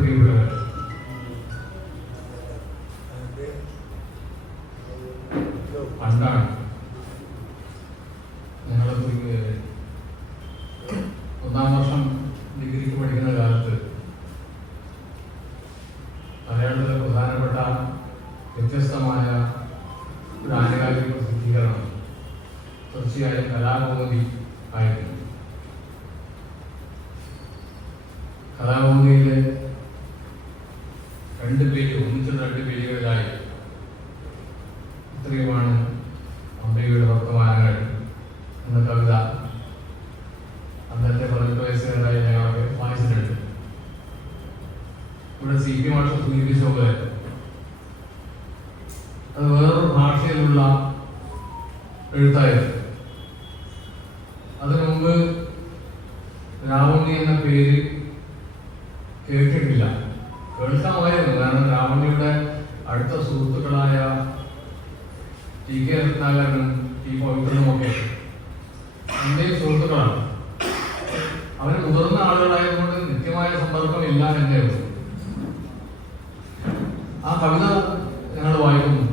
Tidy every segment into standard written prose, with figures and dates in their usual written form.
പ്രിയപ്പെട്ടവർ, പണ്ടാണ് ഞങ്ങൾ ഒന്നാം വർഷം ഡിഗ്രിക്ക് പഠിക്കുന്ന കാലത്ത് മലയാളത്തിലെ പ്രധാനപ്പെട്ട വ്യത്യസ്തമായ ഒരു ആനുകാലിക പ്രസിദ്ധീകരണം തീർച്ചയായും കലാകൗമുദി ആയിരുന്നു. കലാകൗമുദിയിലെ 2 പേജ്, ഒന്നിച്ചുള്ള 2 പേജുകളിലായി ഇത്രയുമാണ് അംബികയുടെ വർത്തമാനങ്ങൾ എന്ന കവിത അന്നത്തെ 18 വയസ്സുകാരായി ഞങ്ങളൊക്കെ വായിച്ചിട്ടുണ്ട്. ഇവിടെ CP മാഷ് സൂചിപ്പിച്ച പോലെ അത് വേറൊരു ഭാഷയിലുള്ള എഴുത്തായിരുന്നു. അതിനു മുമ്പ് രാവണി എന്ന പേര് കേട്ടിട്ടില്ല. കേൾക്കാമായിരുന്നു, കാരണം രാവണിയുടെ അടുത്ത സുഹൃത്തുക്കളായ TK രത്നാകരനും T പവിത്രനുമൊക്കെ എന്റെയും സുഹൃത്തുക്കളാണ്. അവര് മുതിർന്ന ആളുകളായതുകൊണ്ട് നിത്യമായ സമ്പർക്കം ഇല്ല എന്നേ ഉള്ളൂ. ആ കവിത ഞങ്ങൾ വായിക്കുന്നു.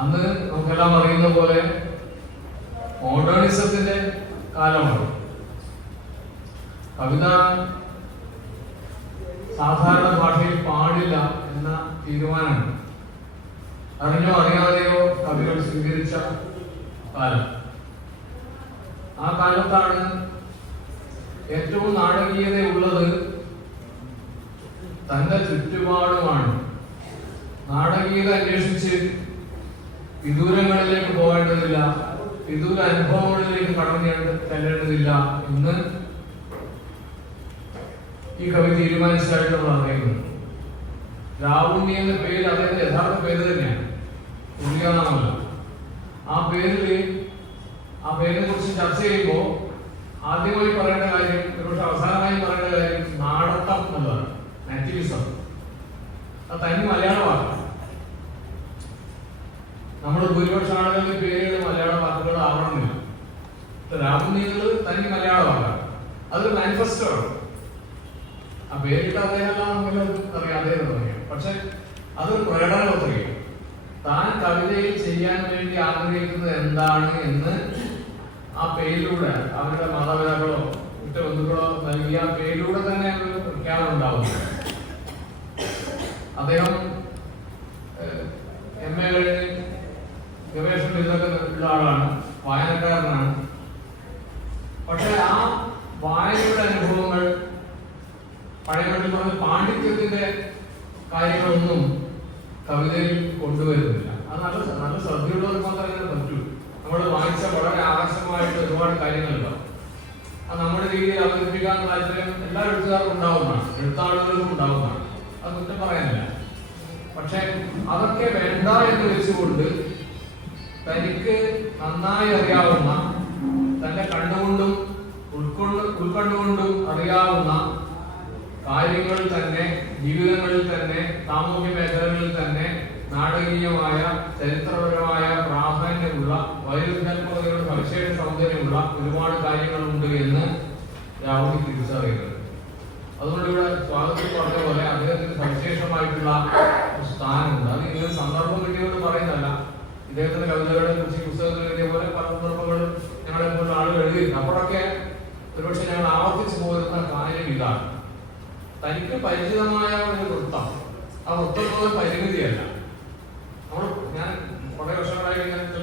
അന്ന് നമുക്കെല്ലാം അറിയുന്ന പോലെ മോഡേണിസത്തിന്റെ കാലമാണ്. കവിത സാധാരണ ഭാഷയിൽ പാടില്ല എന്ന തീരുമാനമാണ് അറിഞ്ഞോ അറിയാതെയോ കവികൾ സ്വീകരിച്ച കാലം. ആ കാലത്താണ് ഏറ്റവും നാടകീയതയുള്ളത് തന്റെ ചുറ്റുപാടുമാണ്. നാടകീയത അന്വേഷിച്ച് വിദൂരങ്ങളിലേക്ക് പോകേണ്ടതില്ല, വിദൂര അനുഭവങ്ങളിലേക്ക് കടന്നു ചെല്ലേണ്ടതില്ല എന്ന് ഈ കവി തീരുമാനിച്ചതായിട്ട് നമ്മൾ അറിയുന്നു. രാവുണ്ണി എന്ന പേര് അദ്ദേഹത്തിന്റെ യഥാർത്ഥ പേര് തന്നെയാണ്, പുള്ളിയാണമല്ല. ആ പേരിനെ കുറിച്ച് ചർച്ച ചെയ്യുമ്പോൾ ആദ്യമായി പറയേണ്ട കാര്യം, ഒരുപക്ഷെ അവസാനമായി പറയേണ്ട കാര്യം നാടകം എന്നുള്ളതാണ്. നാറ്റിവിസം അത് തനി മലയാള വാക്കാണ്. നമ്മൾ ഭൂരിപക്ഷ ആളുകളുടെ പേരുകൾ മലയാള വാക്കുകൾ ആവണമെന്നില്ല. രാവുണ്ണികൾ തനി മലയാള വാക്കാണ്. അതൊരു മാനിഫെസ്റ്റോ ആണ്. ആ പേരിട്ട് അദ്ദേഹമെല്ലാം നമ്മൾ അറിയാം. പക്ഷെ അതൊരു പ്രകടന പത്രികയാണ്. താൻ കവിതയിൽ ചെയ്യാൻ വേണ്ടി ആഗ്രഹിക്കുന്നത് എന്താണ് എന്ന് ആ പേരിലൂടെ അവരുടെ മാതാപിതാക്കളോ മറ്റു ബന്ധുക്കളോ നൽകിയ പേരിലൂടെ തന്നെ ഒരു പ്രഖ്യാപനം ഉണ്ടാവുന്നു. അദ്ദേഹം MA കഴിഞ്ഞ് ഗവേഷണ ബിരുദമൊക്കെ ഉള്ള ആളാണ്, വായനക്കാരനാണ്. പക്ഷെ ആ വായനയുടെ അനുഭവങ്ങൾ, പഴയ പറഞ്ഞ പാണ്ഡിത്യത്തിന്റെ കാര്യങ്ങളൊന്നും കവിതയിൽ കൊണ്ടുവരുന്നില്ല. അത് നല്ല ശ്രദ്ധയുള്ളവർക്ക് മാത്രമേ പറ്റൂ. നമ്മൾ വായിച്ച വളരെ ആകർഷകമായിട്ട് ഒരുപാട് കാര്യങ്ങളുണ്ടാവും. അത് നമ്മുടെ രീതിയിൽ അവതരിപ്പിക്കാൻ താല്പര്യം എല്ലാ എഴുത്തുകാർക്കും ഉണ്ടാവുന്നതാണ്, എഴുത്താളുകൾക്കും ഉണ്ടാവുന്നതാണ്. അത് കുറ്റം പറയാനില്ല. പക്ഷെ അതൊക്കെ വേണ്ട എന്ന് വെച്ചുകൊണ്ട് തനിക്ക് നന്നായി അറിയാവുന്ന, തന്റെ കണ്ണുകൊണ്ടും ഉൾക്കൊണ്ടുകൊണ്ടും അറിയാവുന്ന കാര്യങ്ങളിൽ തന്നെ, ജീവിതങ്ങളിൽ തന്നെ, സാമൂഹ്യ മേഖലകളിൽ തന്നെ നാടകീയമായ, ചരിത്രപരമായ പ്രാധാന്യമുള്ള, വൈരുദ്ധ്യാത്മകതയുടെ സവിശേഷ സൗന്ദര്യമുള്ള ഒരുപാട് കാര്യങ്ങളുണ്ട് എന്ന് രാവുണ്ണി തിരിച്ചറിയുന്നത്. അതുകൊണ്ട് ഇവിടെ സ്വാഗതത്തിൽ പറഞ്ഞ പോലെ അദ്ദേഹത്തിന് സവിശേഷമായിട്ടുള്ള ഒരു സ്ഥാനമുണ്ട്. അത് ഇങ്ങനെ സന്ദർഭം കിട്ടിയോട് പറയുന്നതല്ല. ഇദ്ദേഹത്തിന്റെ കവിതകളെ കുറിച്ച് പുസ്തകത്തിൽ എഴുതിയ പോലെ പല സന്ദർഭങ്ങളും ഞങ്ങളെ പോലുള്ള ആളുകൾ എഴുതിയിട്ടുണ്ട്. അപ്പോഴൊക്കെ ഒരുപക്ഷെ ഞങ്ങൾ ആവർത്തിച്ചു പോരുന്ന കാര്യം ഇതാണ്: തനിക്ക് പരിചിതമായ ഒരു വൃത്തം, ആ വൃത്തത്തോട് പരിമിതിയല്ല. ഞാൻ കുറെ വർഷങ്ങളായി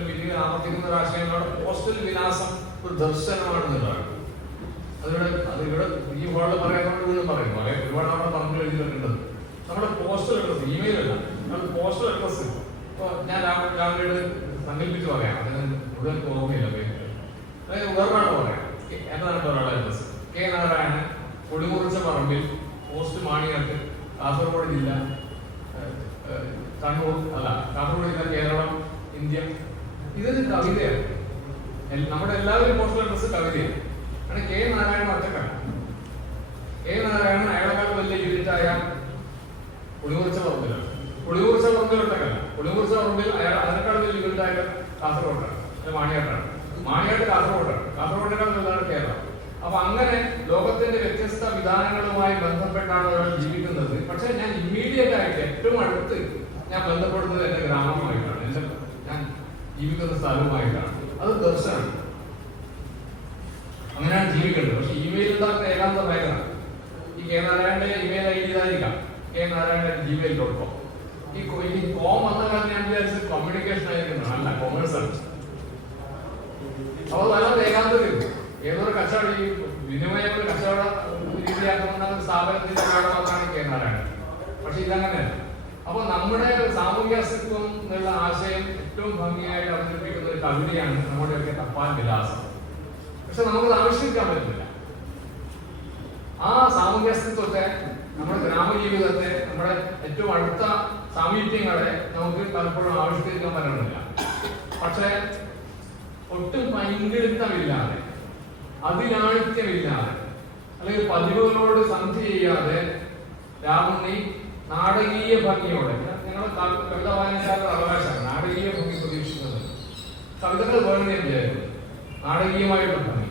വിധികൾ ആവർത്തിക്കുന്ന ഒരു ആശയങ്ങളോട് പോസ്റ്റൽ വിലാസം ഒരു ദർശനമാണെന്നുള്ളതാണ്. അതിവിടെ ഈ ഹോളിൽ പറയാൻ പറയും, ഒരുപാട് അവിടെ പറഞ്ഞു എഴുതിയിട്ടുണ്ട്. നമ്മുടെ പോസ്റ്റൽ അഡ്രസ്, ഇമെയിൽ അല്ല, നമ്മുടെ പോസ്റ്റൽ അഡ്രസ്. ഇപ്പൊ ഞാൻ രാവിലെ സങ്കല്പിച്ച് പറയാം, അതിന് മുഴുവൻ ഓർമ്മയില്ല പേര്. അതായത് വേറൊരാളെ പറയാം. എന്താണ് ഒരാളുടെ അഡ്രസ്? K നാരായണൻ, കൊടിമുറിച്ച പറമ്പിൽ, പോസ്റ്റ് മാണിയാട്ട്, കാസർഗോഡ് ജില്ല, കണ്ണൂർ അല്ല, കാസർഗോഡ് ജില്ല, കേരളം, ഇന്ത്യ. ഇതൊരു കവിതയാണ്. നമ്മുടെ എല്ലാവരും പോസ്റ്റൽ അഡ്രസ് കവിതയാണ്. കാരണം K നാരായണൻ ഒറ്റക്കാണ്. K നാരായണൻ അയാളെക്കാൾ വലിയ യൂണിറ്റായ കൊടിമുറിച്ച പറമ്പിലാണ്. കൊടിമുറിച്ച പറമ്പിൽ ഒറ്റക്കല്ല, കൊടിമുറിച്ച പറമ്പിൽ അയാൾ അതിനേക്കാൾ വലിയ യൂണിറ്റായ കാസർഗോഡാണ്, മാണിയാട്ടാണ്. മാണിയാട്ട് കാസർഗോഡാണ്, കാസർഗോഡിനേക്കാൾ വലുതാണ് കേരളം. അപ്പൊ അങ്ങനെ ലോകത്തിന്റെ വ്യത്യസ്ത വിധാനങ്ങളുമായി ബന്ധപ്പെട്ടാണ് ഒരാൾ ജീവിക്കുന്നത്. പക്ഷെ ഞാൻ ഇമ്മീഡിയറ്റ് ആയിട്ട് ഏറ്റവും അടുത്ത് ഞാൻ ബന്ധപ്പെടുന്നത് എന്റെ ഗ്രാമവുമായിട്ടാണ്, ഞാൻ ജീവിക്കുന്ന സ്ഥലവുമായിട്ടാണ്. അത് ദർശനമാണ്. അങ്ങനെയാണ് ജീവിക്കേണ്ടത്. പക്ഷെ ഇമെയിൽ ഉണ്ടാക്കുന്ന ഏകാന്ത ഭയങ്കരമാണ്. ഈ കെ നാരായണന്റെ ഇമെയിൽ ഐ ഡി ഇതായിരിക്കാം KNarayanan@gmail.com. ഈ കോം വന്ന കാലത്ത് ഞാൻ വിചാരിച്ചത് കമ്മ്യൂണിക്കേഷൻ ആയിരിക്കുന്നതാണ്, അല്ല കൊമേഴ്സ് ആണ്. അപ്പോൾ നല്ല ഏകാന്തതയും ഏതൊരു കച്ചവടം ഈ വിനിമയ കച്ചവട രീതിയാക്കുന്ന സ്ഥാപനത്തിന്റെ ഭാഗമാണ് KNarayanan. പക്ഷെ ഇതങ്ങനെയല്ല. അപ്പൊ നമ്മുടെ സാമൂഹ്യ അസ്തിത്വം എന്നുള്ള ആശയം ഏറ്റവും ഭംഗിയായിട്ട് അവതരിപ്പിക്കുന്ന ഒരു കവിതയാണ് നമ്മുടെയൊക്കെ തപ്പാൻ വിലാസം. പക്ഷെ നമുക്കത് ആവിഷ്കരിക്കാൻ പറ്റുന്നില്ല. ആ സാമൂഹ്യ അസ്തിത്വത്തെ, നമ്മുടെ ഗ്രാമജീവിതത്തെ, നമ്മുടെ ഏറ്റവും അടുത്ത സാമീപ്യങ്ങളെ നമുക്ക് പലപ്പോഴും ആവിഷ്കരിക്കാൻ പറ്റുന്നില്ല. പക്ഷെ ഒട്ടും പൈങ്കിളിത്തമില്ലാതെ, അതിലാളിത്യമില്ലാതെ, അല്ലെങ്കിൽ പതിവുകളോട് സന്ധി ചെയ്യാതെ രാമുണ്ണി നാടകീയ ഭംഗിയോടെ, ഞങ്ങളുടെ കവിത വായനക്കാരുടെ അവകാശമാണ് നാടകീയ ഭംഗി പ്രതീക്ഷിക്കുന്നത്. കവിതകൾ വേണമെന്ന് വിചാരിക്കുന്നു നാടകീയമായിട്ടുള്ള ഭംഗി.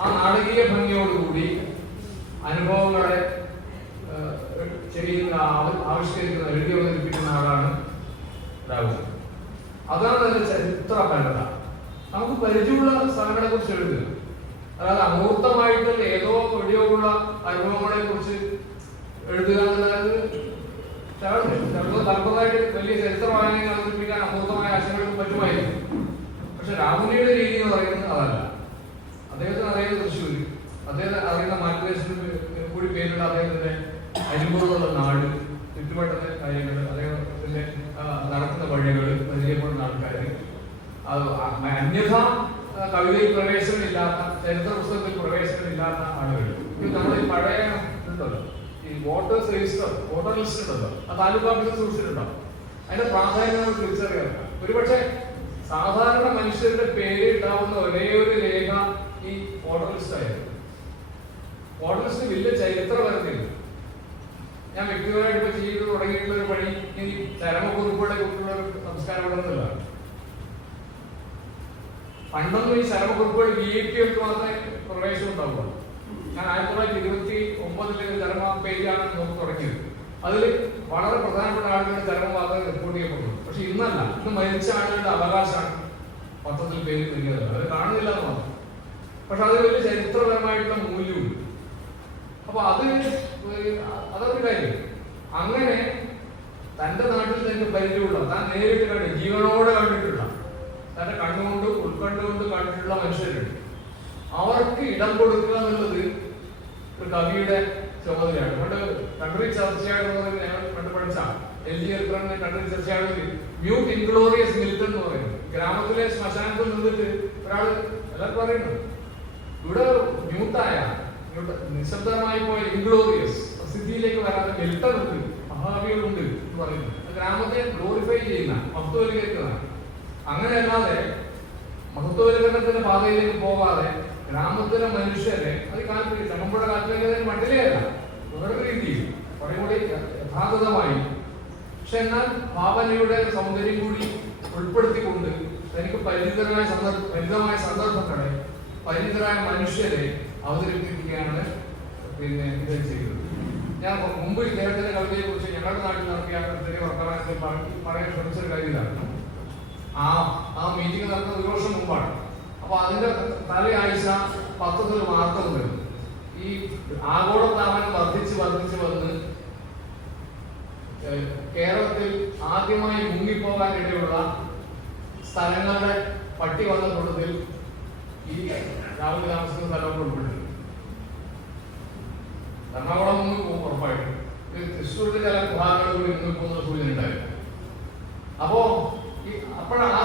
ആ നാടകീയ ഭംഗിയോടുകൂടി അനുഭവങ്ങളെ ചെയ്യുന്ന, ആവിഷ്കരിക്കുന്ന, എഴുതി അവതരിപ്പിക്കുന്ന ആളാണ് രാഹുൽ. അതാണ് അതിന്റെ ചരിത്രപരത. നമുക്ക് പരിചയമുള്ള സ്ഥലങ്ങളെ കുറിച്ച് എഴുതുക, അതായത് അമൂർത്തമായിട്ട് ഏതോ എവിടെയോടുള്ള അനുഭവങ്ങളെ കുറിച്ച് എഴുതുക എന്നുള്ളത് തലമുറയായിട്ട് വലിയ ചരിത്ര വായനയെ അവതരിപ്പിക്കാൻ അമൂർത്തമായ ആശയങ്ങൾക്ക് പറ്റുമായിരുന്നു. പക്ഷെ രാമുണ്ണിയുടെ രീതി എന്ന് പറയുന്നത് അതല്ല. അദ്ദേഹത്തിന് അറിയുന്ന തൃശ്ശൂർ, അദ്ദേഹത്തിന് അറിയുന്ന മാറ്റുദേശത്തിന് കൂടി പേരുള്ള അദ്ദേഹത്തിന്റെ അനുഭവമുള്ള നാട്, ചുറ്റുവട്ടത്തെ കാര്യങ്ങൾ, അദ്ദേഹത്തിന്റെ നടക്കുന്ന വഴികൾ, പരിചയപ്പെടുന്ന ആൾക്കാർ, അന്യഥ കവിതയിൽ പ്രവേശനമില്ലാത്ത, ചരിത്ര പുസ്തകത്തിൽ പ്രവേശനമില്ലാത്ത ആളുകൾ. നമ്മൾ ഈ പഴയ ഉണ്ടല്ലോ, ഈ വോട്ടേഴ്സ് രജിസ്റ്റർ, വോട്ടർ ലിസ്റ്റ് ഉണ്ടല്ലോ, ആ താലൂക്ക് ഓഫീസിൽ സൂക്ഷിച്ചിട്ടുണ്ടാവും. അതിന്റെ പ്രാധാന്യം നമ്മൾ തിരിച്ചറിയാം. ഒരുപക്ഷെ സാധാരണ മനുഷ്യരുടെ പേര് ഉണ്ടാവുന്ന ഒരേ ഒരു രേഖ ഈ വോട്ടർ ലിസ്റ്റ് ആയിരുന്നു. വോട്ടർ ലിസ്റ്റ് വലിയ ചരിത്രപരത്തില്ല. ഞാൻ വ്യക്തിപരമായിട്ട് ഇപ്പൊ ചെയ്ത് തുടങ്ങിയിട്ടുള്ള ഒരു പണി ഈ ചരമക്കുറിപ്പുകളെ കുറിച്ചുള്ള ഒരു സംസ്കാരം ഉണ്ടെന്നില്ല. പണ്ടൊന്നും ഈ ചരമക്കുറിപ്പുകൾ VIP മാത്രമേ പ്രവേശനം ഉണ്ടാവുള്ളൂ. ഞാൻ 1929 ചരമ പേജാണ് നോക്കി തുടങ്ങിയത്. അതിൽ വളരെ പ്രധാനപ്പെട്ട ആളുകളുടെ ചരമവാർത്തകൾ റിപ്പോർട്ട് ചെയ്യപ്പെടുന്നു. പക്ഷെ ഇന്നല്ല, ഇന്ന് മരിച്ച ആളുകളുടെ അവകാശമാണ് പത്രത്തിൽ പേര് നൽകിയത്. അത് കാണുന്നില്ല എന്ന് മാത്രം. പക്ഷെ അത് വലിയ ചരിത്രപരമായിട്ടുള്ള മൂല്യമുണ്ട്. അപ്പൊ അതൊരു കാര്യം. അങ്ങനെ തന്റെ നാട്ടിൽ തന്നെ പരിചയമുള്ള, താൻ നേരിട്ട് കണ്ട് ജീവനോടെ കണ്ടിട്ടുള്ള, തന്റെ കണ്ണുകൊണ്ട് ഉൾക്കണ്ടുകൊണ്ട് കണ്ടിട്ടുള്ള മനുഷ്യരുണ്ട്. അവർക്ക് ഇടം കൊടുക്കുക എന്നുള്ളത് ഒരു കവിയുടെ ചുമതലയാണ്. പണ്ട് കൺട്രി ചർച്ചയായിട്ട് ഞങ്ങൾ പണ്ട് പഠിച്ച LG country ചർച്ചയാണെങ്കിൽ mute inglorious Milton എന്ന് പറയുന്നത്. ഗ്രാമത്തിലെ ശ്മശാനത്തിൽ നിന്നിട്ട് ഒരാൾ എല്ലാവർക്കും പറയുന്നു, ഇവിടെ മ്യൂട്ടായ, നിശബ്ദമായി പോയ ഇൻഗ്ലോറിയസ് സിദ്ധിയിലേക്ക് വരാതെ മിൽട്ടൺ ഉണ്ട്, മഹാകവികളുണ്ട് എന്ന് പറയുന്നു. ഗ്രാമത്തെ ഗ്ലോറിഫൈ ചെയ്യുന്ന, മഹത്വവൽക്കരിക്കുന്ന. അങ്ങനെയല്ലാതെ മഹത്വവൽക്കരണത്തിന്റെ പാതയിലേക്ക് പോകാതെ ഗ്രാമത്തിലെ മനുഷ്യരെ അത് കാലത്ത് ചമ്മമ്പുഴ കാലത്തേക്ക് മട്ടിലെയല്ല, വേറൊരു രീതിയിൽ കുറെ കൂടി യഥാർത്ഥമായി, പക്ഷെ എന്നാൽ ഭാവനയുടെ സൗന്ദര്യം കൂടി ഉൾപ്പെടുത്തിക്കൊണ്ട് തനിക്ക് പരിചിതമായ സന്ദർഭങ്ങളെ, പരിചിതരായ മനുഷ്യരെ അവതരിപ്പിക്കുകയാണ് പിന്നെ ഇത് ചെയ്തത്. ഞാൻ മുമ്പ് ഇദ്ദേഹത്തിന്റെ കവിതയെ കുറിച്ച് ഞങ്ങളുടെ നാട്ടിൽ നടത്തിയ ചെറിയ വർത്തമാനത്തിൽ പറയാൻ ശ്രമിച്ചൊരു കാര്യമാണ്. ആ മീറ്റിംഗ് നടന്നത് 1 വർഷം മുമ്പാണ്. അപ്പൊ അതിന്റെ തലയാഴ്ച പത്രത്തിൽ വാർത്ത വരുന്നു. ഈ ആഗോളതാപനം വർദ്ധിച്ച് വന്ന് കേരളത്തിൽ ആദ്യമായി മുങ്ങിപ്പോകാൻ ഇടയുള്ള സ്ഥലങ്ങളുടെ പട്ടി വന്ന കൂട്ടത്തിൽ ഈ രാഹുൽ താമസിക്കുന്ന സ്ഥലം ഉൾപ്പെടുന്നു. എറണാകുളം മുങ്ങിപ്പോകും ഉറപ്പായിട്ട്. തൃശ്ശൂരിന്റെ ചില ഭാഗങ്ങളിൽ കൂടി മുങ്ങിപ്പോകുന്ന സൂചന ഉണ്ടായിരുന്നു. അപ്പോ അപ്പോഴാണ് ആ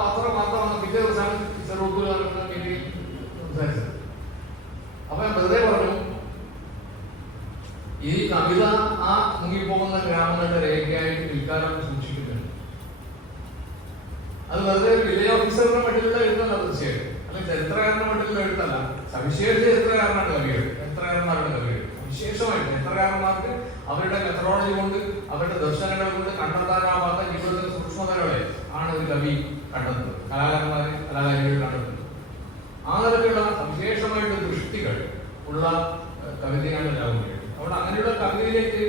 പത്രം വാർത്ത വന്ന പിറ്റേ ദിവസമാണ് ചെറുപ്പൂർ നടക്കുന്ന മീറ്റിംഗ് സംസാരിച്ചത്. അപ്പൊ ഞാൻ വെറുതെ പറഞ്ഞു, ഈ കവിത ആ മുങ്ങിപ്പോകുന്ന ഗ്രാമങ്ങളുടെ രേഖയായിട്ട് പിൽക്കാലം സൂക്ഷിക്കുന്നുണ്ട്. അത് വെറുതെ വില്ലേജ് ഓഫീസറുടെ മട്ടിലുള്ള എഴുത്തല്ല, തീർച്ചയായിട്ടും. അല്ലെങ്കിൽ ചരിത്രകാരന്റെ മട്ടിലുള്ള എഴുത്തല്ല. സവിശേഷ ചരിത്രകാരനാണ് കവികൾ, ചരിത്രകാരന്മാരുടെ കവികൾ. വിശേഷമായിട്ട് ചരിത്രകാരന്മാർക്ക് അവരുടെ മെത്തഡോളജി കൊണ്ട്, അവരുടെ ദർശനങ്ങൾ കൊണ്ട് കണ്ടെത്താനാവാത്ത ജീവിതത്തിന്റെ സൂക്ഷ്മതകളെ ആണ് ഒരു കവി കണ്ടെത്തുന്നത്, കലാകാരന്മാര് കലാകാരികൾ കണ്ടെത്തുന്നത്. ആ നിലയ്ക്കുള്ള സവിശേഷമായിട്ട് ദൃഷ്ടികൾ ഉള്ള കവിതയാണ് രാവുണ്ണി. അവിടെ അങ്ങനെയുള്ള കവിതയിലേക്ക്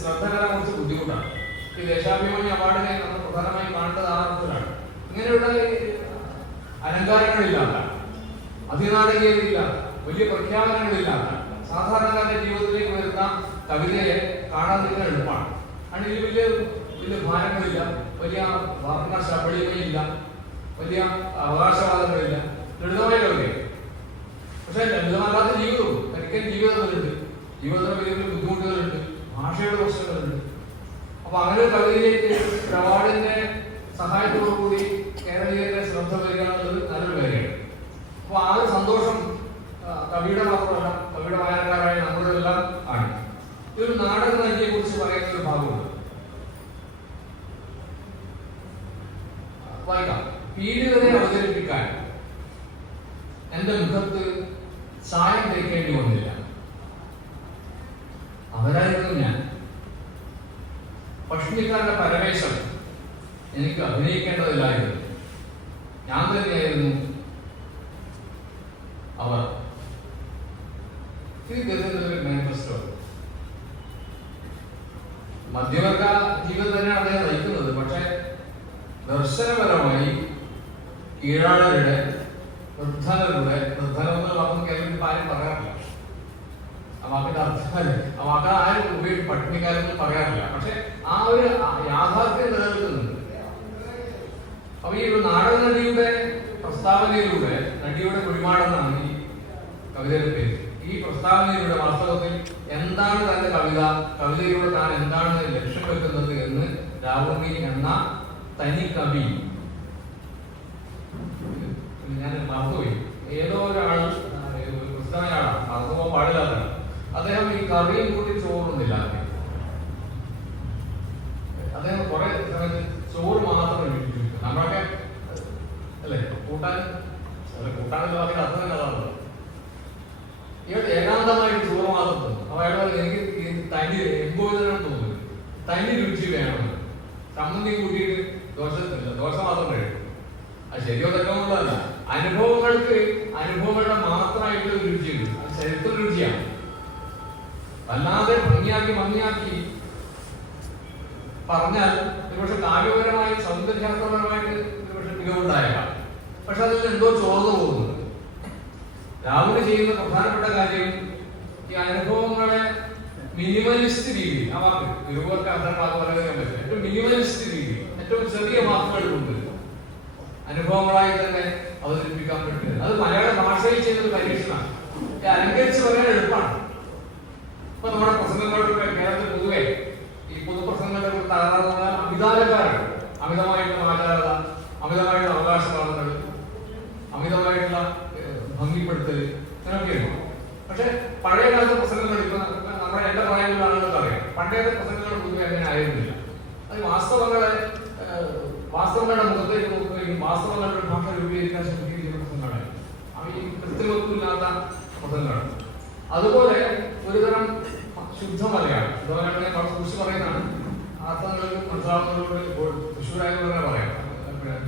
ശ്രദ്ധ വരാൻ കുറച്ച് ബുദ്ധിമുട്ടാണ്. ഈ ദേശാഭിമാനി അവാർഡിനെ നമ്മൾ പ്രധാനമായും കാണേണ്ടത് ആ അർത്ഥത്തിലാണ്. ഇങ്ങനെയുള്ള അലങ്കാരങ്ങളില്ലാത്ത, അതിനാടകീയതയില്ലാത്ത, വലിയ പ്രഖ്യാപനങ്ങളില്ലാത്ത സാധാരണക്കാരുടെ ജീവിതത്തിലേക്ക് വരുന്ന കവിതയെ കാണാൻ നിങ്ങൾ എളുപ്പമാണ്. അതിൽ വലിയ വലിയ ഭാരങ്ങളില്ല, വലിയ വർണ്ണ ശബളിമയില്ല, വലിയ അവകാശവാദങ്ങളില്ല, ലളിതമായ കവിതയാണ്. പക്ഷെ ലളിതമല്ലാത്ത ജീവിതവും കരിക്കൻ ജീവിതങ്ങളുണ്ട്, ജീവിതത്തിൽ വലിയ വലിയ ബുദ്ധിമുട്ടുകളുണ്ട്, ഭാഷയുടെ പ്രശ്നങ്ങളുണ്ട്. അപ്പൊ അങ്ങനെ കവിതയിലേക്ക് അവാർഡിന്റെ സഹായത്തോടുകൂടി കേരളീയരുടെ ശ്രദ്ധ വരിക എന്നുള്ളത് നല്ലൊരു കാര്യമാണ്. അപ്പൊ ആ ഒരു സന്തോഷം കവിയുടെ മാത്രമല്ല, കവിയുടെ വായനക്കാരായ നമ്മുടെ എല്ലാം ആണ്. ഇതൊരു നാടക നടിയെ കുറിച്ച് പറയുന്ന ഒരു ഭാഗമുണ്ട്. വായിക്കാം. പീഡിതരെ അവതരിപ്പിക്കാൻ എന്റെ മുഖത്ത് ചായം തേക്കേണ്ടി വന്നില്ല. അവരായിരുന്നു ഞാൻ. പഷ്ണിക്കാരുടെ പരമേശ്വരൻ എനിക്ക് അഭിനയിക്കേണ്ടതില്ലായിരുന്നു. ഞാൻ തന്നെയായിരുന്നു അവർ. ഇത് ഗതിയുടെ മാനിഫെസ്റ്റോ. മധ്യവർഗ ജീവിതം തന്നെയാണ് അദ്ദേഹം നയിക്കുന്നത്. പക്ഷെ ദർശനപരമായി കീഴാളരുടെ, നിർധനരുടെ, നിർധനമെന്ന് വാക്കും കേരളത്തിൽ ആരും പറയാറില്ല. ആ വാക്കിന്റെ അർത്ഥം ആ വാക്ക് ആരും ഉപയോഗിച്ച് പട്ടിണിക്കാരെന്ന് പറയാറില്ല. പക്ഷെ ആ ഒരു യാഥാർത്ഥ്യം നിലനിൽക്കുന്നുണ്ട്. അപ്പൊ ഈ ഒരു നാടക നടിയുടെ പ്രസ്താവനയിലൂടെ, നടിയുടെ കുഴിമാടെന്നാണ് ഈ കവിതയുടെ പേര്, ഈ പ്രസ്താവനയിലൂടെ വാസ്തവത്തിൽ എന്താണ് തന്റെ കവിത, കവിതയിലൂടെ താൻ എന്താണ് ലക്ഷ്യം വെക്കുന്നത് എന്ന് രാവുണ്ണി എന്ന തനി കവി, ഞാൻ മറന്നുപോയി, ഏതോ ഒരാൾ, പുസ്തകയാളാണ്, മറന്നുപോകാൻ പാടില്ലാത്തതാണ്, അദ്ദേഹം ഈ കറിയും കൂടി ചോറുന്നില്ല. അദ്ദേഹം കുറെ സമയത്ത് ചോറ് മാത്രം ഇട്ടിരിക്കും. നമ്മളൊക്കെ അല്ലെ കൂട്ടാനുള്ള അതിന്റെ അർത്ഥം അതാണ്. ഇയാൾ ഏകാന്തമായിട്ട് ചോറ് മാത്രം തോന്നും. അപ്പൊ അയാൾ എനിക്ക് തനി എംബോധനം തോന്നുന്നു, തനി രുചി വേണം. ചമ്മന്തി കൂട്ടിയിട്ട് ദോശ മാത്രം കഴിയും. അത് ശരിയോ തെറ്റോന്നുള്ളതല്ല. അനുഭവങ്ങളുടെ മാത്രമായിട്ടുള്ള രുചിയുണ്ട്. അത് ചരിത്ര രുചിയാണ്. അല്ലാതെ ഭംഗിയാക്കി പറഞ്ഞാൽ ഒരുപക്ഷെ കാവ്യപരമായി, സൗന്ദര്യശാസ്ത്രപരമായിട്ട് ഒരുപക്ഷെ മികവുണ്ടായേക്കാം. പക്ഷെ അതിൽ എന്തോ ചോർന്നു പോകുന്നുണ്ട്. രാവിലെ ചെയ്യുന്ന പ്രധാനപ്പെട്ട കാര്യം ഈ അനുഭവങ്ങളെ മിനിമലിസ്റ്റ് രീതിയിൽ, ആ വാക്ക് ഗുരുവർക്ക് അത്ര വാക്ക് പറയാൻ പറ്റില്ല, ഏറ്റവും മിനിമലിസ്റ്റ് രീതിയിൽ, ഏറ്റവും ചെറിയ വാക്കുകൾ കൊണ്ട് അനുഭവങ്ങളായി തന്നെ അവതരിപ്പിക്കാൻ പറ്റുന്നത്. അത് മലയാള ഭാഷയിൽ ചെയ്യുന്നൊരു പരീക്ഷണമാണ്. അലങ്കരിച്ച് പറയാൻ എളുപ്പമാണ്. ഇപ്പൊ നമ്മുടെ പ്രസംഗങ്ങളുടെ കേരളത്തിൽ പൊതുവെ ഈ പൊതുപ്രസംഗങ്ങളുടെ തകരാറുള്ള അമിതാചാരമാണ്. അമിതമായിട്ടുള്ള ആചാരത, അമിതമായിട്ടുള്ള അവകാശവാദങ്ങൾ, അമിതമായിട്ടുള്ള ഭംഗിപ്പെടുത്തൽ, അങ്ങനെയൊക്കെയാണ്. പക്ഷെ പഴയ കാലത്തെ പ്രസംഗങ്ങൾ, ഇപ്പൊ നമ്മുടെ എന്റെ പ്രായമുള്ള ആളുകൾക്ക് അറിയാം, പണ്ടത്തെ പ്രസംഗങ്ങൾ പൊതുവെ അങ്ങനെ ആയിരുന്നില്ല. അത് വാസ്തവങ്ങളുടെ മുഖത്തേക്ക് നോക്കുകയും വാസ്തവങ്ങളുടെ ഭാഷ രൂപീകരിക്കാൻ ശ്രമിക്കുകയും ചെയ്യുന്ന പ്രസംഗങ്ങളാണ്. ഈ കൃത്രിമത്വമില്ലാത്ത പ്രസംഗങ്ങളാണ്. അതുപോലെ ഒരുതരം ശുദ്ധ മലയാളം, കുറിച്ച് പറയുന്നതാണ്. അർത്ഥങ്ങൾക്ക് മനസ്സിലാവുന്നവരോട് തൃശ്ശൂരായെന്ന് പറഞ്ഞാൽ പറയാം,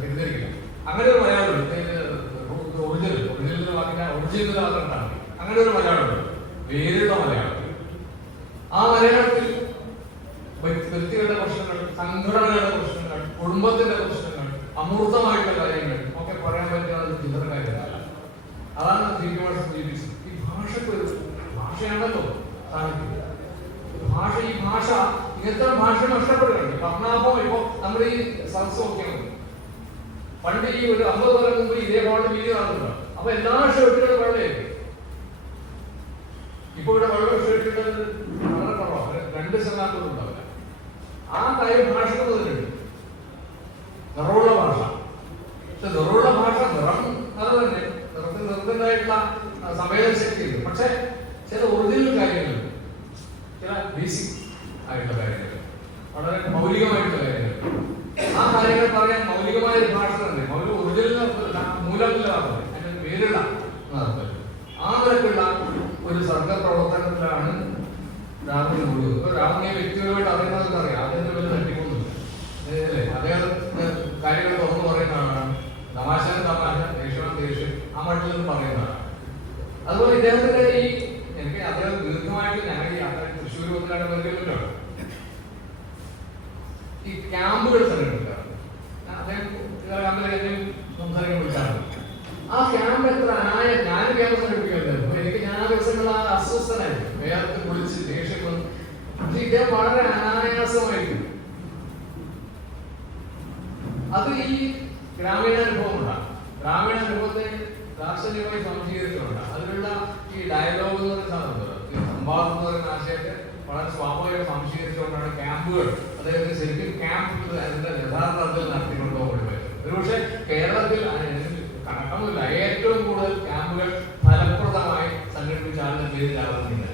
തെറ്റിദ്ധരിക്കില്ല. അങ്ങനെ ഒരു മലയാളമുണ്ട്. ഒറിജിനൽ മാത്രം അങ്ങനെ ഒരു മലയാളമുണ്ട്, വേരുള്ള മലയാളം. ആ മലയാളത്തിൽ വ്യക്തികളുടെ പ്രശ്നങ്ങൾ, സംഘടനകളുടെ പ്രശ്നങ്ങൾ, കുടുംബത്തിന്റെ പ്രശ്നങ്ങൾ, അമൂർത്തമായിട്ടുള്ള കാര്യങ്ങൾ ഒക്കെ പറയാൻ പറ്റുന്ന ചില്ലറ കാര്യമല്ല. അതാണ് ജീവിച്ചത്. ഈ ഭാഷയ്ക്കൊരു ഭാഷയാണല്ലോ സാധിക്കുന്നത്. ഈ ഭാഷ ഇങ്ങനത്തെ ഭാഷ നഷ്ടപ്പെടുകയാണ്. പത്മനാഭം ഇപ്പോ നമ്മുടെ ഈ സദസ് നോക്കിയാൽ പണ്ട് ഈ ഒരു 50 കൊല്ലം മുമ്പ് ഇതേ പോലെ വീഡിയോ നടന്നില്ല. അപ്പൊ എല്ലാ ഷർട്ടുകളും വെള്ളയായിരുന്നു. ഇപ്പൊ ഇവിടെ വെള്ളം ഷർട്ടുകൾ വളരെ കുറവാണ്, 2% ഉണ്ടാവില്ല. ആ കാര്യം ഭാഷ മുതലുണ്ട്, നിറവുള്ള ഭാഷ. പക്ഷെ നിറവുള്ള ഭാഷ നിറം അത് തന്നെ, നിറത്തിൽ നിർബന്ധമായിട്ടുള്ള സംവേദന ശക്തിയുണ്ട്. പക്ഷെ ചില ഒറിജിനൽ കാര്യങ്ങളുണ്ട്, ചില ബേസിക് ആയിട്ടുള്ള കാര്യങ്ങൾ, വളരെ മൗലികമായിട്ടുള്ള കാര്യങ്ങൾ. ആ കാര്യങ്ങൾ പറയാൻ മൗലികമായ ഒരു ഭാഷ തന്നെ, ഒറിജിനൽ മൂലമില്ലാതെ അതിന്റെ പേരുള്ള അർത്ഥം. ആ നിലക്കുള്ള ഒരു സർഗപ്രവർത്തനത്തിലാണ് രാഹുൽ മുഴുവൻ. ഇപ്പൊ രാഹുലിനെ വ്യക്തിപരമായിട്ട് അറിയുന്നതൊക്കെ അറിയാം, അദ്ദേഹത്തിന് വലിയ തട്ടിപ്പൊന്നുമില്ല. അദ്ദേഹം കാര്യങ്ങൾ തുറന്നു പറയുന്ന ആളാണ്. തമാശ ദേഷ്യം ആ മട്ടിൽ നിന്ന് പറയുന്ന സ്ഥിരമായിട്ട് ഞങ്ങൾ ഈ യാത്ര തൃശ്ശൂർ വന്നിട്ട് പരിചയപ്പെട്ടോ ഈ ക്യാമ്പുകൾ സംഘടിപ്പിക്കാറുണ്ട്. അദ്ദേഹം സംസാരിക്കാൻ വിളിച്ചാണ്. ആ ക്യാമ്പ് എത്ര ഞാൻ ക്യാമ്പ് സംഘടിപ്പിക്കാറുണ്ടായിരുന്നു. ഞാൻ ആ ദിവസങ്ങളിൽ ആ അസ്വസ്ഥനായിരുന്നു, വേഗത്തിൽ വിളിച്ച് ദേഷ്യം വന്നു. പക്ഷെ ഇദ്ദേഹം വളരെ അനായാസമായിരിക്കും. അത് ഈ ഗ്രാമീണാനുഭവം ഉണ്ടാകും. ഗ്രാമീണാനുഭവത്തെ ദാർശനികമായി സംശീകരിച്ചിട്ടുണ്ട്. അതിലുള്ള ഈ ഡയലോഗ് എന്ന് പറയുന്ന സാധനം, സംവാദം എന്ന് പറയുന്ന ആശയത്തെ വളരെ സ്വാഭാവികമായി സംശീകരിച്ചുകൊണ്ടാണ് ക്യാമ്പുകൾ അദ്ദേഹത്തിന് ശരിക്കും ക്യാമ്പ് അതിന്റെ യഥാർത്ഥ അർത്ഥത്തിൽ നടത്തിക്കൊണ്ടുപോകുന്നത്. ഒരുപക്ഷെ കേരളത്തിൽ കണക്കമില്ല ഏറ്റവും കൂടുതൽ ക്യാമ്പുകൾ ഫലപ്രദമായി സംഘടിപ്പിച്ച ആളുടെ പേരിലാവുന്നില്ല.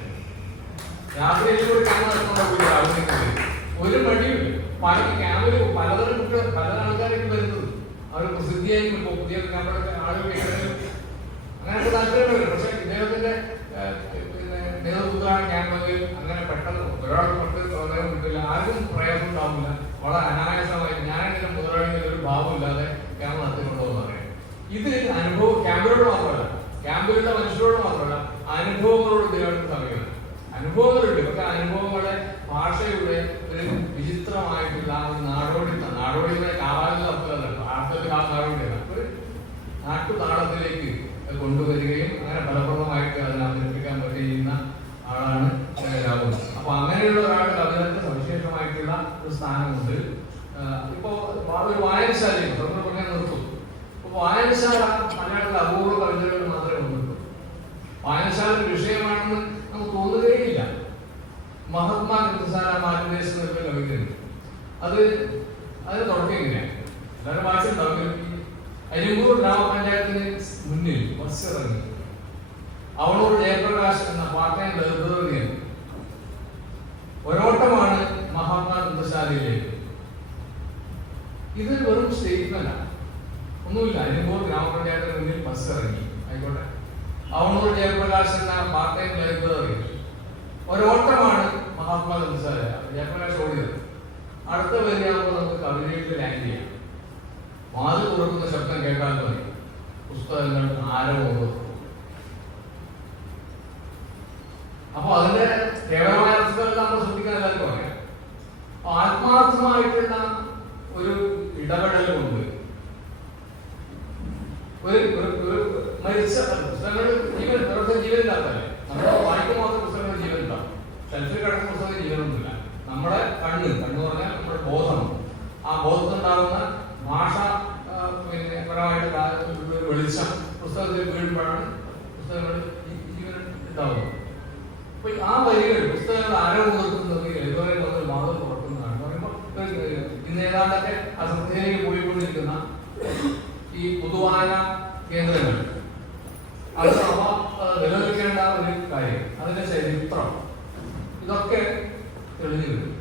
രാത്രിയിൽ കൂടി ക്യാമ്പ് നടത്തുന്ന ഒരു മടിയുമില്ല. പല ക്യാമ്പിൽ പലതരം കുട്ടികൾ പല ആൾക്കാരൊക്കെ വരുന്നത് അവർ പ്രസിദ്ധിയായിരിക്കും. ഇപ്പോൾ പുതിയ ക്യാമ്പുകളൊക്കെ ആളുകൾ അങ്ങനെയൊക്കെ താല്പര്യം വരും. പക്ഷെ ഇദ്ദേഹത്തിന്റെ നേതൃത്വത്തിലാണ് ക്യാമ്പെങ്കിൽ അങ്ങനെ പെട്ടെന്ന് ഒരാൾക്ക് പത്ത് തോന്നലും കിട്ടില്ല, ആർക്കും പ്രയാസം ഉണ്ടാവില്ല. വളരെ അനായാസമായി ഞാനെങ്കിലും മുതലാളിയിൽ ഒരു ഭാവമില്ലാതെ ക്യാമ്പ് നടത്തിക്കൊണ്ടുപോകുന്ന പറയാം. ഇത് അനുഭവം ക്യാമ്പിനോട് മാത്രമല്ല, ക്യാമ്പിലുള്ള മനുഷ്യരോട് മാത്രമല്ല, അനുഭവങ്ങളോട് ഇദ്ദേഹത്തിന് സമീപനം. അനുഭവങ്ങളുണ്ട്. പക്ഷെ അനുഭവങ്ങളെ ഭാഷയുടെ ഒരു വിചിത്രമായിട്ടുള്ള ഒരു നാടോടികളെ കാവാലിന്റെ അർത്ഥമല്ല, അർത്ഥത്തിൽ ആ നാടോടിയല്ല, ഒരു നാട്ടുനാടത്തിലേക്ക് കൊണ്ടുവരികയും അങ്ങനെ ഫലപ്രദമായിട്ട് അതിനെ അവതരിപ്പിക്കാൻ പറ്റിയിരുന്ന ആളാണ് രാഹുൽ. അപ്പൊ അങ്ങനെയുള്ള ഒരാളുടെ അദ്ദേഹത്തെ സവിശേഷമായിട്ടുള്ള ഒരു സ്ഥാനമുണ്ട്. ഇപ്പോ ഒരു വായനശാലയും പറഞ്ഞാൽ നിർത്തും. ഇപ്പൊ വായനശാല മലയാളത്തിലെ അപൂർവ കവിതകൾ മാത്രമേ വന്നിട്ടുള്ളൂ. വായനശാല ഒരു വിഷയമാണെന്ന് നമുക്ക് തോന്നുകയില്ല. മഹാത്മാ ഗ്രന്ഥശാല മാർഗദേശം എന്നൊക്കെ കവിതയുണ്ട്. അതിന് തുടക്കം എങ്ങനെയാണ് എല്ലാവരും വായിച്ചിട്ടുണ്ടാവും. അരിമ്പൂർ ഗ്രാമപഞ്ചായത്തിന് മുന്നിൽ ബസ് ഇറങ്ങി അവളോട് ജയപ്രകാശ് എന്ന പാർട്ടൈം ലൈബ്രറിയൻ ഒരോട്ടമാണ് മഹാത്മാ ഗ്രന്ഥശാലയിലേക്ക്. ഇത് വെറും സ്റ്റേറ്റ്മെന്റ് ഒന്നുമില്ല. അരിമ്പൂർ ഗ്രാമപഞ്ചായത്തിന് മുന്നിൽ ബസ് ഇറങ്ങി, ആയിക്കോട്ടെ. അവളോട് ജയപ്രകാശ് എന്ന പാർട്ടൈം ലൈബ്രറിയൻ ഒരോട്ടമാണ് മഹാത്മാ ഗ്രന്ഥശാല. ജയപ്രകാശ് ഓടിയത്. അടുത്ത വരികയാകുമ്പോൾ നമുക്ക് കവിതയിൽ ലാൻഡ് ചെയ്യാം. വാതിൽ തുറക്കുന്ന ശബ്ദം കേട്ടാൽ മതി, പുസ്തകങ്ങൾ ആരവോടും. അപ്പൊ അതിന്റെ കേവലമായ അർത്ഥമെല്ലാം നമ്മൾ ശ്രദ്ധിക്കാൻ എല്ലാവർക്കും പറയാം. ആത്മാർത്ഥമായിട്ടുള്ള ഒരു ഇടപെടൽ കൊണ്ട് ഒരു മരിച്ച പുസ്തകങ്ങൾ ജീവനില്ലാത്തല്ലേ. നമ്മുടെ വായിക്കും മാത്രം പുസ്തകങ്ങൾ ജീവൻ ഉണ്ടാവും. ഷെൽഫിൽ കിടക്കുന്ന പുസ്തകം ജീവനൊന്നുമില്ല. നമ്മുടെ കണ്ണ് പറഞ്ഞാൽ നമ്മുടെ ബോധം, ആ ബോധത്തിനുണ്ടാകുന്ന ഭാഷ പരമായിട്ട് വെളിച്ചം പുസ്തകത്തിൽ വീഴുമ്പോഴാണ് പുസ്തകങ്ങൾ ജീവൻ ഉണ്ടാവുന്നത്. അപ്പൊ ആ വരികൾ പുസ്തകങ്ങൾ ആരവ് നിർത്തുന്നത് ഇതുവരെ വന്ന് മാതൃ തുറക്കുന്നതാണ് പറയുമ്പോൾ ഇന്ന് ഏതാണ്ടൊക്കെ അശ്രദ്ധയിലേക്ക് പോയിക്കൊണ്ടിരിക്കുന്ന ഈ പൊതുവായന കേന്ദ്രങ്ങൾ അത് അവ നിലനിൽക്കേണ്ട ഒരു കാര്യം, അതിന്റെ ചരിത്രം, ഇതൊക്കെ തെളിഞ്ഞു വരും.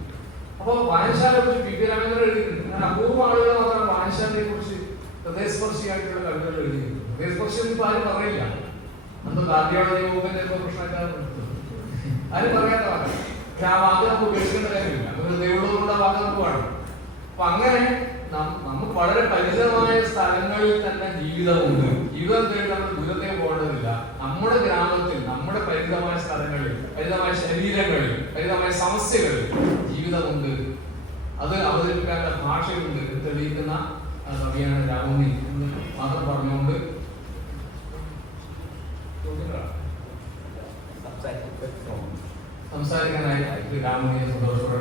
അപ്പൊ വായനശാലയെ കുറിച്ച് പി. രാമേന്ദ്രൻ എഴുതിയിട്ടുണ്ട്. ഞാൻ അപൂർവ ആളുകൾ മാത്രമാണ് വായനശാലയെ കുറിച്ച് ഹൃദയസ്പർശിയായിട്ടുള്ള കവിതകൾ എഴുതിയിട്ടുണ്ട്. ഹൃദയസ്പർശി ഇപ്പൊ ആരും പറയില്ല. അന്ന് കാർഡിയോളജി വകുപ്പിന്റെ പ്രശ്നക്കാർ ആരും പറയാത്ത വാക്കാണ്. പക്ഷെ ആ വാക്ക് നമുക്ക് ഉപയോഗിക്കേണ്ട കാര്യമില്ല. ഒരു ദൈവമുള്ള വാക്ക് നമുക്ക് വേണം. അപ്പൊ അങ്ങനെ നമുക്ക് വളരെ പരിചിതമായ സ്ഥലങ്ങളിൽ തന്നെ ജീവിതമുണ്ട്. ജീവിതം തേടി നമ്മൾ ദൂരത്തെ പോകേണ്ടതില്ല. നമ്മുടെ ഗ്രാമത്തിൽ, നമ്മുടെ പരിചിതമായ സ്ഥലങ്ങളിൽ, പരിചിതമായ ശരീരങ്ങളിൽ, പരിചിതമായ സമസ്യകളിൽ ജീവിതമുണ്ട്. അത് അവതരിപ്പിക്കാനുള്ള ഭാഷയുണ്ട് തെളിയിക്കുന്ന കവിയാണ് രാമുണ്ണി എന്ന് മാത്രം പറഞ്ഞുകൊണ്ട് സംസാരിക്കാനായി രാമുണ്ണിയെ സന്തോഷത്തോടെ